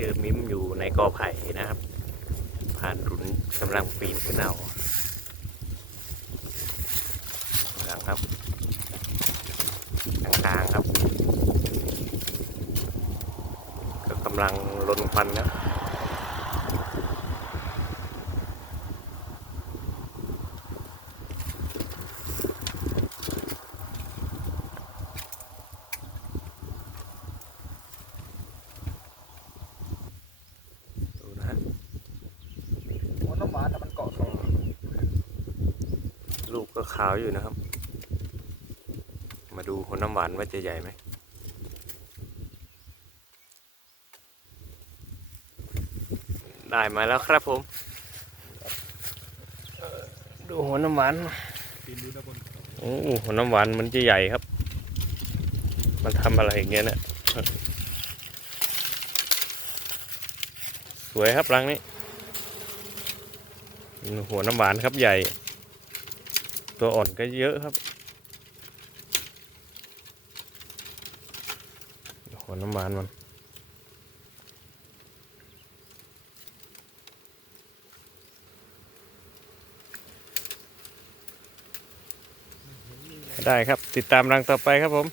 เจอมิมอยู่ในกอไผ่นะครับ ผ่านรุนกำลังปีนขึ้นเอาหลังครับกลางๆครับก็กำลังลนควันครับ ดูนะฮะ หัวน้ำหวานแต่มันเกาะคอ ลูกก็ขาวอยู่นะครับ มาดูหัวน้ำหวานว่าจะใหญ่ไหมได้มาแล้วครับผม ดูหัวน้ำหวานโอ้หัวน้ำหวานมันจะใหญ่ครับ มันทำอะไรอย่างเงี้ยเนะี่ยสวยครับรังนี้ หัวน้ำหวานครับใหญ่ ตัวอ่อนก็เยอะครับหัวน้ำหวานมันได้ครับ ติดตามรังต่อไปครับผม